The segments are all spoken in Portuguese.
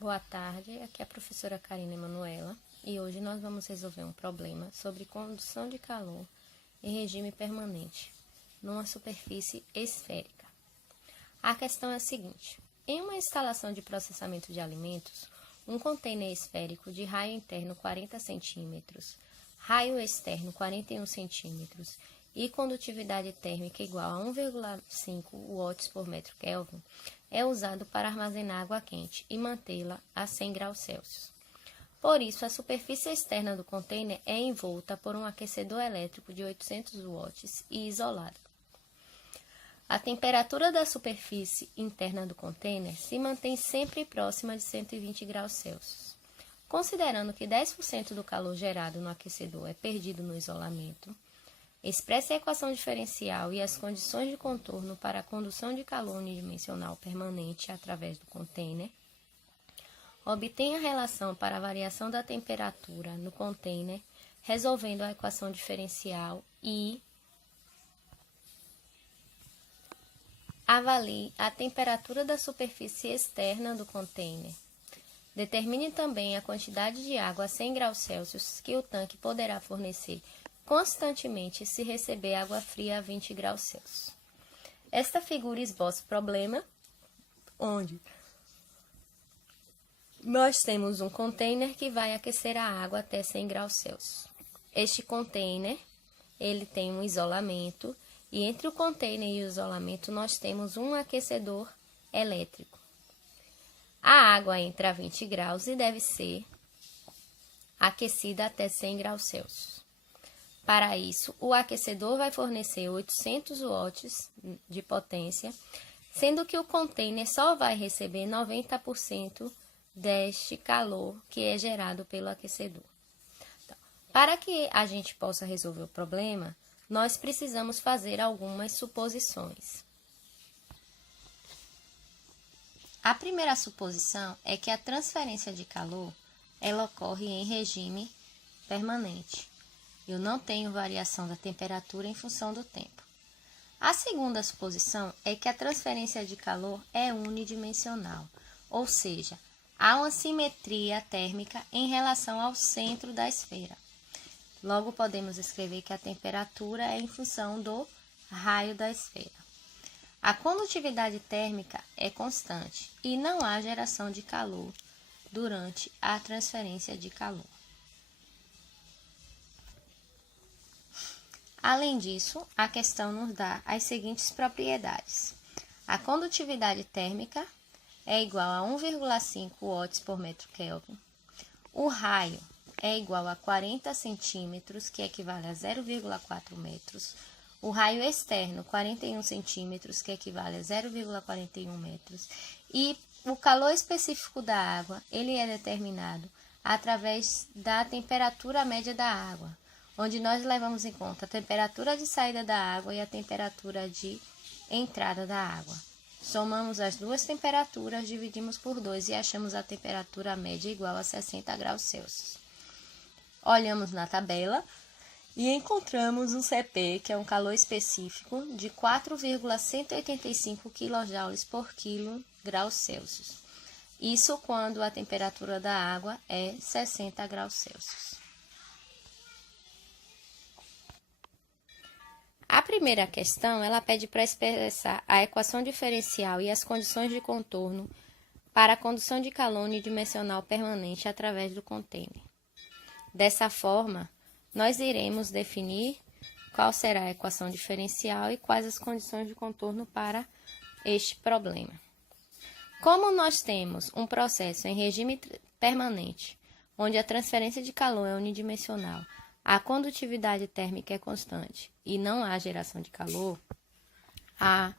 Boa tarde, aqui é a professora Karina Emanuela e hoje nós vamos resolver um problema sobre condução de calor em regime permanente numa superfície esférica. A questão é a seguinte: em uma instalação de processamento de alimentos, um container esférico de raio interno 40 cm, raio externo 41 cm e condutividade térmica igual a 1,5 watts por metro Kelvin é usado para armazenar água quente e mantê-la a 100 graus Celsius. Por isso, a superfície externa do container é envolta por um aquecedor elétrico de 800 watts e isolado. A temperatura da superfície interna do container se mantém sempre próxima de 120 graus Celsius. Considerando que 10% do calor gerado no aquecedor é perdido no isolamento, expresse a equação diferencial e as condições de contorno para a condução de calor unidimensional permanente através do container. Obtenha a relação para a variação da temperatura no container, resolvendo a equação diferencial e avalie a temperatura da superfície externa do container. Determine também a quantidade de água a 100 graus Celsius que o tanque poderá fornecer constantemente se receber água fria a 20 graus Celsius. Esta figura esboça o problema, onde nós temos um container que vai aquecer a água até 100 graus Celsius. Este container, ele tem um isolamento, e entre o container e o isolamento nós temos um aquecedor elétrico. A água entra a 20 graus e deve ser aquecida até 100 graus Celsius. Para isso, o aquecedor vai fornecer 800 watts de potência, sendo que o container só vai receber 90% deste calor que é gerado pelo aquecedor. Então, para que a gente possa resolver o problema, nós precisamos fazer algumas suposições. A primeira suposição é que a transferência de calor ela ocorre em regime permanente. Eu não tenho variação da temperatura em função do tempo. A segunda suposição é que a transferência de calor é unidimensional, ou seja, há uma simetria térmica em relação ao centro da esfera. Logo, podemos escrever que a temperatura é em função do raio da esfera. A condutividade térmica é constante e não há geração de calor durante a transferência de calor. Além disso, a questão nos dá as seguintes propriedades. A condutividade térmica é igual a 1,5 watts por metro Kelvin. O raio é igual a 40 centímetros, que equivale a 0,4 metros. O raio externo, 41 centímetros, que equivale a 0,41 metros. E o calor específico da água, ele é determinado através da temperatura média da água, onde nós levamos em conta a temperatura de saída da água e a temperatura de entrada da água. Somamos as duas temperaturas, dividimos por 2 e achamos a temperatura média igual a 60 graus Celsius. Olhamos na tabela e encontramos um CP, que é um calor específico, de 4,185 kJ por kg Celsius. Isso quando a temperatura da água é 60 graus Celsius. A primeira questão, ela pede para expressar a equação diferencial e as condições de contorno para a condução de calor unidimensional permanente através do container. Dessa forma, nós iremos definir qual será a equação diferencial e quais as condições de contorno para este problema. Como nós temos um processo em regime permanente, onde a transferência de calor é unidimensional, a condutividade térmica é constante e não há geração de calor, a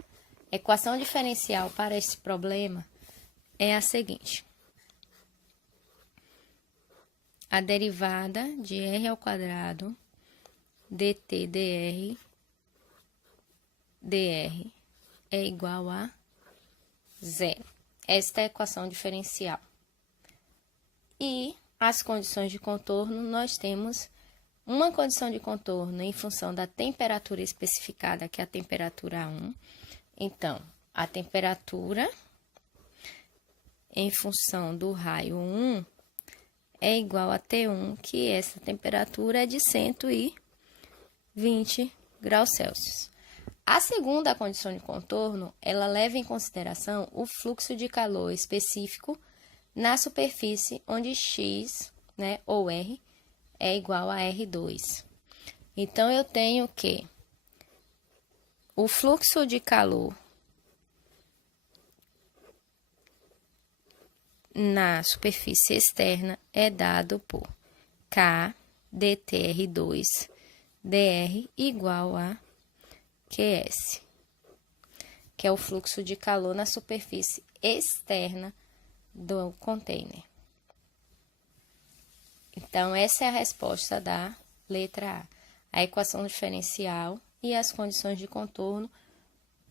equação diferencial para este problema é a seguinte: a derivada de r² dt dr é igual a zero. Esta é a equação diferencial. E as condições de contorno, nós temos uma condição de contorno em função da temperatura especificada, que é a temperatura 1. Então, a temperatura em função do raio 1 é igual a T1, que essa temperatura é de 120 graus Celsius. A segunda condição de contorno, ela leva em consideração o fluxo de calor específico na superfície onde X, né, ou R, é igual a R2. Então, eu tenho que o fluxo de calor na superfície externa é dado por K dTr2 dr igual a QS, que é o fluxo de calor na superfície externa do container. Então, essa é a resposta da letra A equação diferencial e as condições de contorno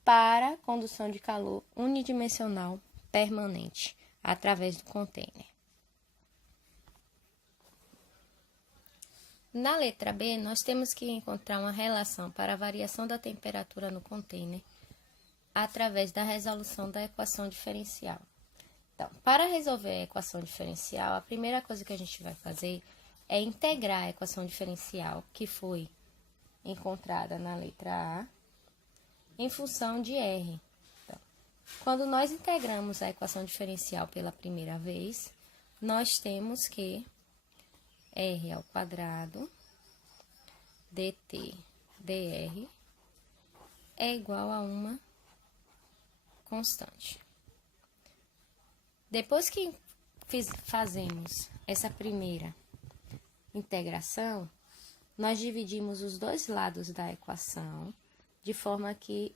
para condução de calor unidimensional permanente através do container. Na letra B, nós temos que encontrar uma relação para a variação da temperatura no container através da resolução da equação diferencial. Então, para resolver a equação diferencial, a primeira coisa que a gente vai fazer é integrar a equação diferencial que foi encontrada na letra A em função de R. Então, quando nós integramos a equação diferencial pela primeira vez, nós temos que R ao quadrado dt dr é igual a uma constante. Depois que fazemos essa primeira integração, nós dividimos os dois lados da equação de forma que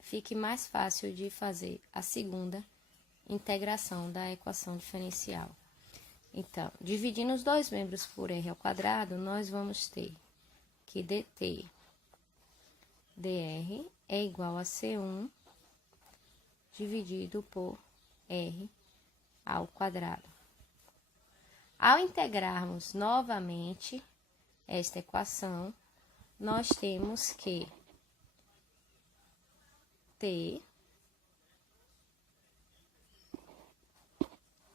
fique mais fácil de fazer a segunda integração da equação diferencial. Então, dividindo os dois membros por r ao quadrado, nós vamos ter que dt dr é igual a C1 dividido por r ao quadrado. Ao integrarmos novamente esta equação, nós temos que T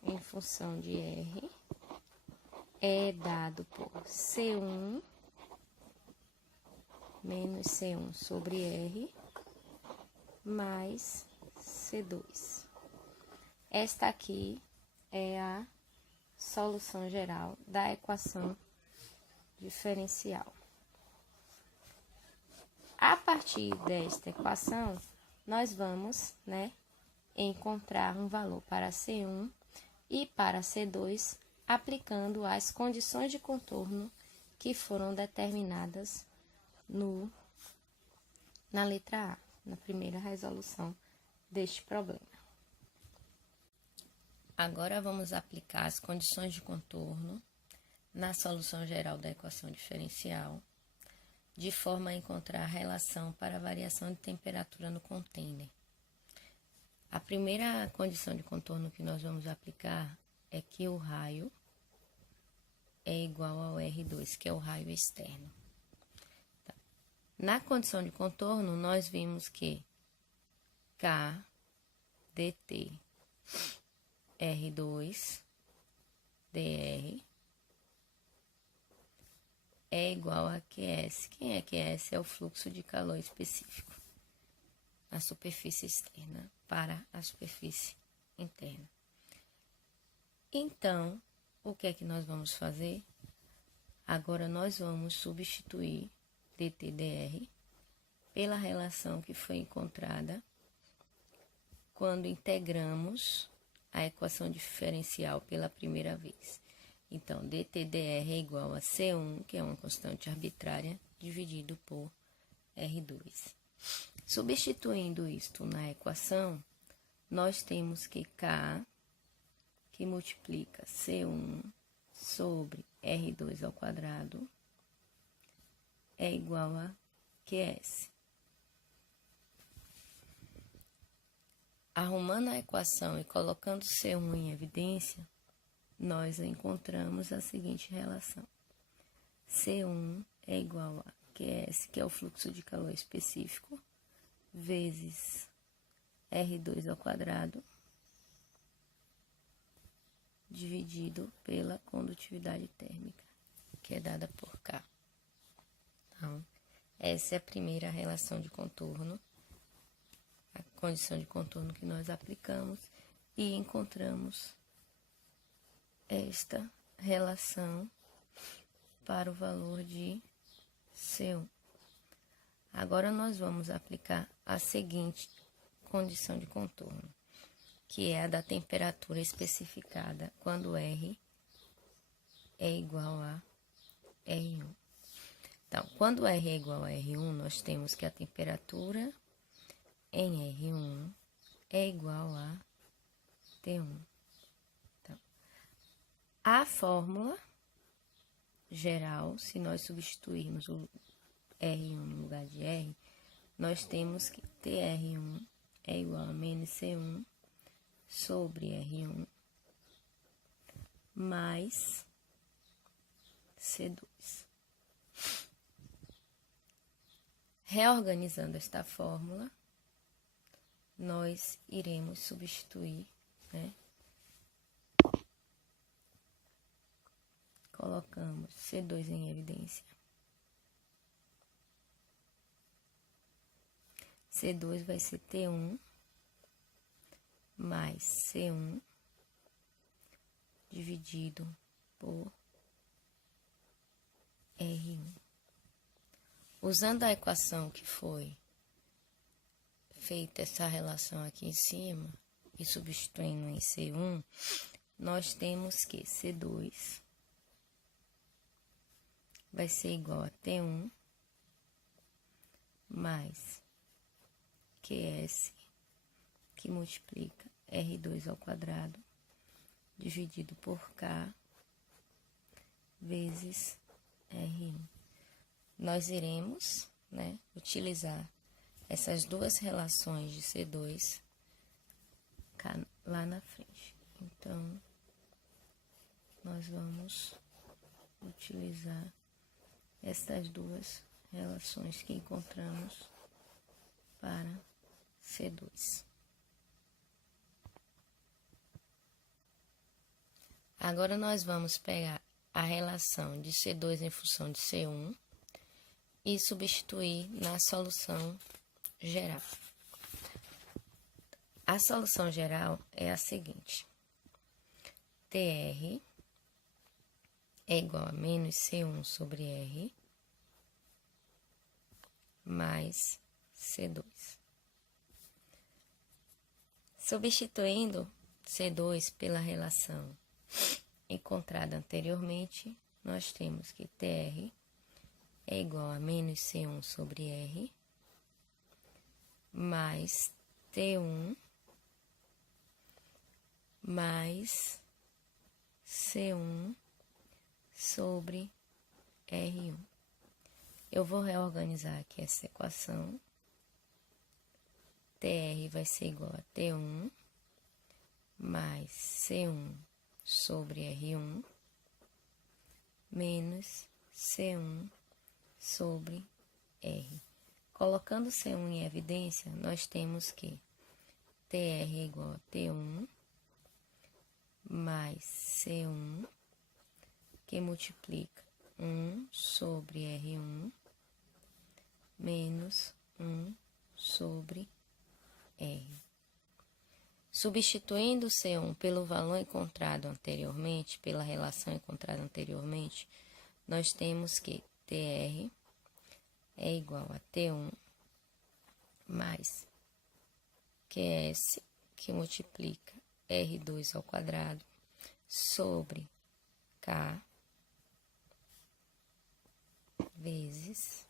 em função de R é dado por C1 menos C1 sobre R mais C2. Esta aqui é a solução geral da equação diferencial. A partir desta equação, nós vamos, encontrar um valor para C1 e para C2, aplicando as condições de contorno que foram determinadas na letra A, na primeira resolução deste problema. Agora vamos aplicar as condições de contorno na solução geral da equação diferencial, de forma a encontrar a relação para a variação de temperatura no container. A primeira condição de contorno que nós vamos aplicar é que o raio é igual ao R2, que é o raio externo. Tá. Na condição de contorno, nós vimos que K dt R2 dr é igual a QS. Quem é QS? É o fluxo de calor específico na superfície externa para a superfície interna. Então, o que é que nós vamos fazer? Agora, nós vamos substituir dT/dr pela relação que foi encontrada quando integramos a equação diferencial pela primeira vez. Então, dT/dr é igual a C1, que é uma constante arbitrária, dividido por R2. Substituindo isto na equação, nós temos que K, que multiplica C1 sobre R2 ao quadrado, é igual a QS. Arrumando a equação e colocando C1 em evidência, nós encontramos a seguinte relação. C1 é igual a QS, que é o fluxo de calor específico, vezes R2 ao quadrado, dividido pela condutividade térmica, que é dada por K. Então, essa é a primeira relação de contorno, a condição de contorno que nós aplicamos e encontramos esta relação para o valor de C1. Agora, nós vamos aplicar a seguinte condição de contorno, que é a da temperatura especificada quando R é igual a R1. Então, quando R é igual a R1, nós temos que a temperatura em R1 é igual a T1. Então, a fórmula geral, se nós substituirmos o R1 no lugar de R, nós temos que TR1 é igual a menos C1 sobre R1 mais C2. Reorganizando esta fórmula, nós iremos substituir, né? Colocamos C2 em evidência. C2 vai ser T1 mais C1 dividido por R1. Usando a equação que foi feita essa relação aqui em cima e substituindo em C1, nós temos que C2 vai ser igual a T1 mais QS, que multiplica R2 ao quadrado, dividido por K, vezes R1. Nós iremos, né, utilizar essas duas relações de C2 lá na frente. Então, nós vamos utilizar essas duas relações que encontramos para C2. Agora, nós vamos pegar a relação de C2 em função de C1 e substituir na solução geral. A solução geral é a seguinte: TR é igual a menos C1 sobre R mais C2. Substituindo C2 pela relação encontrada anteriormente, nós temos que TR é igual a menos C1 sobre R mais T1 mais C1 sobre R1. Eu vou reorganizar aqui essa equação. TR vai ser igual a T1 mais C1 sobre R1 menos C1 sobre R. Colocando C1 em evidência, nós temos que TR é igual a T1 mais C1, que multiplica 1 sobre R1 menos 1 sobre R. Substituindo C1 pelo valor encontrado anteriormente, pela relação encontrada anteriormente, nós temos que TR é igual a T1 mais QS, que multiplica R2 ao quadrado, sobre K, vezes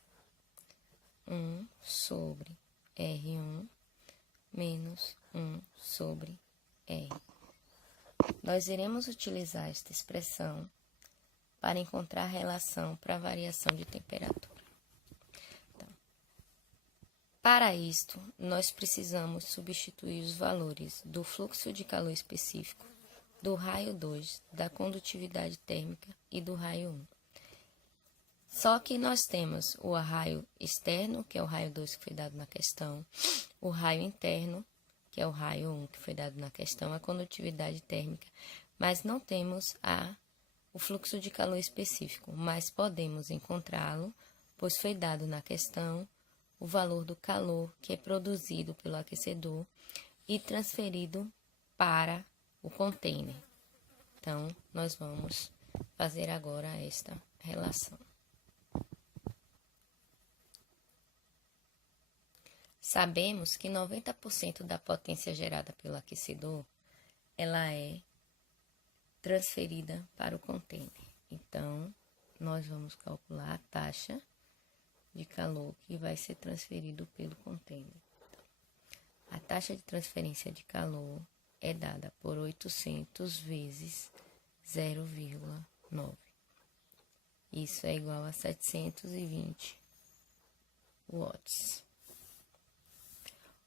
1 sobre R1 menos 1 sobre R. Nós iremos utilizar esta expressão para encontrar a relação para a variação de temperatura. Então, para isto, nós precisamos substituir os valores do fluxo de calor específico, do raio 2, da condutividade térmica e do raio 1. Só que nós temos o raio externo, que é o raio 2 que foi dado na questão, o raio interno, que é o raio 1 que foi dado na questão, a condutividade térmica, mas não temos o fluxo de calor específico, mas podemos encontrá-lo, pois foi dado na questão o valor do calor que é produzido pelo aquecedor e transferido para o container. Então, nós vamos fazer agora esta relação. Sabemos que 90% da potência gerada pelo aquecedor, ela é transferida para o container. Então, nós vamos calcular a taxa de calor que vai ser transferido pelo container. A taxa de transferência de calor é dada por 800 vezes 0,9. Isso é igual a 720 watts.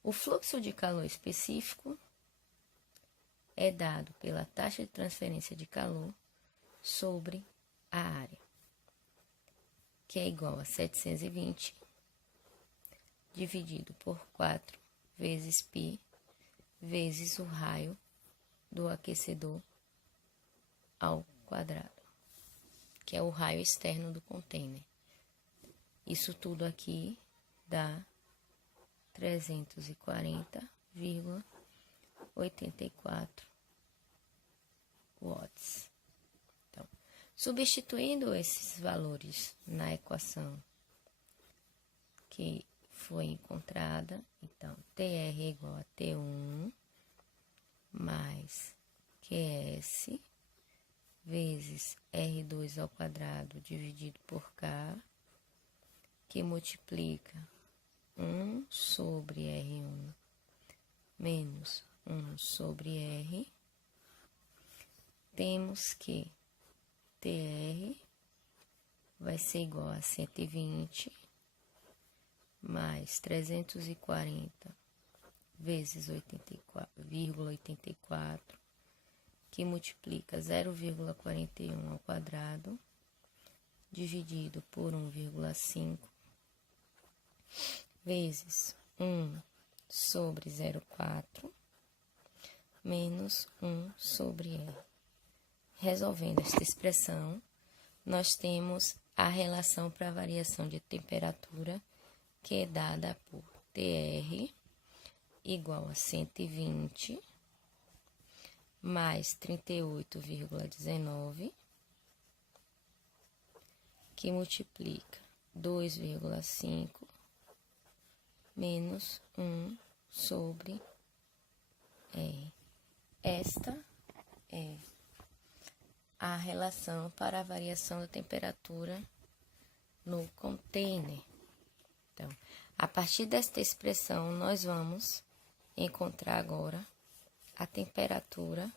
O fluxo de calor específico é dado pela taxa de transferência de calor sobre a área, que é igual a 720 dividido por 4 vezes π vezes o raio do aquecedor ao quadrado, que é o raio externo do container. Isso tudo aqui dá 340,84 watts. Então, substituindo esses valores na equação que foi encontrada, então, TR é igual a T1 mais QS vezes R2 ao quadrado dividido por K, que multiplica 1 sobre R1 menos 1 sobre R. Temos que TR vai ser igual a 120 mais 340 vezes 84,84, que multiplica 0,41 ao quadrado, dividido por 1,5, vezes 1 sobre 0,4, menos 1 sobre R. Resolvendo esta expressão, nós temos a relação para a variação de temperatura, que é dada por TR igual a 120 mais 38,19, que multiplica 2,5 menos 1 sobre R. Esta é a relação para a variação da temperatura no container. Então, a partir desta expressão, nós vamos encontrar agora a temperatura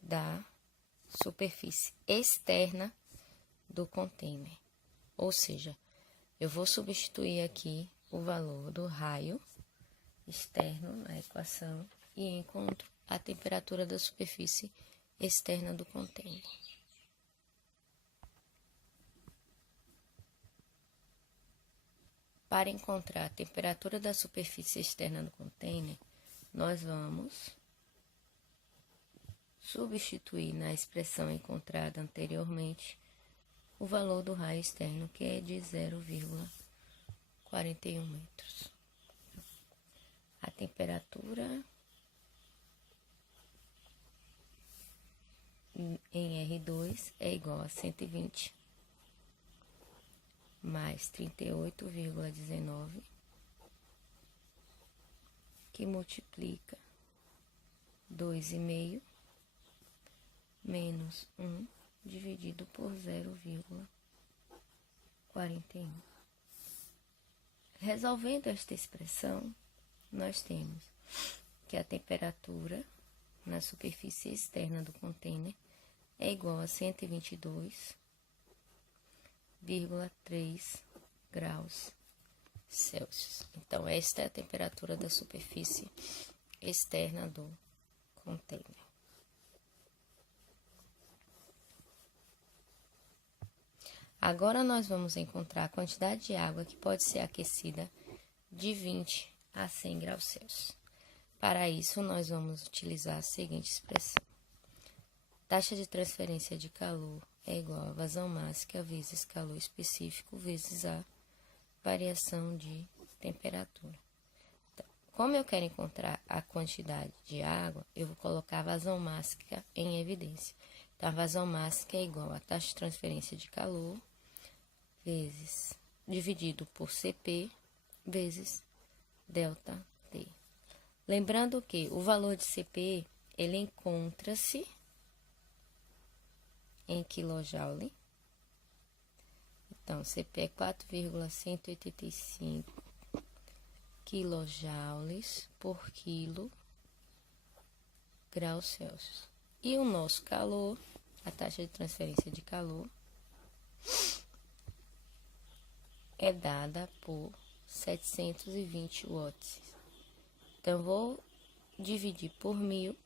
da superfície externa do container. Ou seja, eu vou substituir aqui o valor do raio externo na equação e encontro a temperatura da superfície externa do container. Para encontrar a temperatura da superfície externa do container, nós vamos substituir na expressão encontrada anteriormente o valor do raio externo, que é de 0,41 metros. A temperatura em R2 é igual a 120 mais 38,19, que multiplica 2,5 menos 1 dividido por 0,41. Resolvendo esta expressão, nós temos que a temperatura na superfície externa do container é igual a 122,3 graus Celsius. Então, esta é a temperatura da superfície externa do container. Agora, nós vamos encontrar a quantidade de água que pode ser aquecida de 20 a 100 graus Celsius. Para isso, nós vamos utilizar a seguinte expressão. Taxa de transferência de calor é igual a vazão máxima vezes calor específico vezes a variação de temperatura. Então, como eu quero encontrar a quantidade de água, eu vou colocar a vazão máxima em evidência. Então, a vazão máxima é igual a taxa de transferência de calor vezes dividido por Cp vezes delta T. Lembrando que o valor de Cp, ele encontra-se em kJ. Então, Cp é 4,185 kJ por quilo graus Celsius. E o nosso calor, a taxa de transferência de calor, é dada por 720 watts. Então, vou dividir por 1000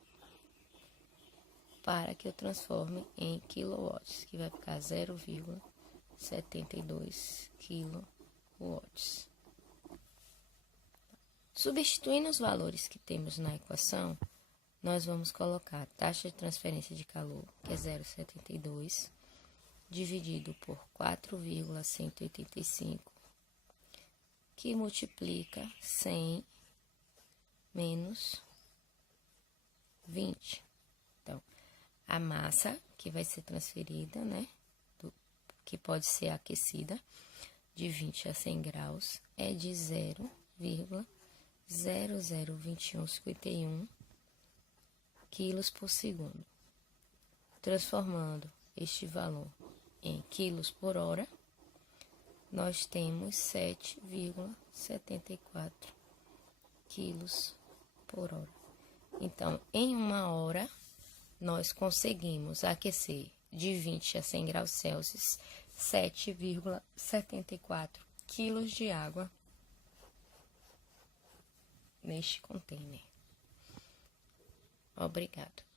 para que eu transforme em quilowatts, que vai ficar 0,72 quilowatts. Substituindo os valores que temos na equação, nós vamos colocar a taxa de transferência de calor, que é 0,72, dividido por 4,185, que multiplica 100 menos 20. Então, a massa que vai ser transferida, né, que pode ser aquecida, de 20 a 100 graus, é de 0,002151 quilos por segundo. Transformando este valor em quilos por hora, nós temos 7,74 quilos por hora. Então, em 1 hora, nós conseguimos aquecer de 20 a 100 graus Celsius 7,74 quilos de água neste container. Obrigado.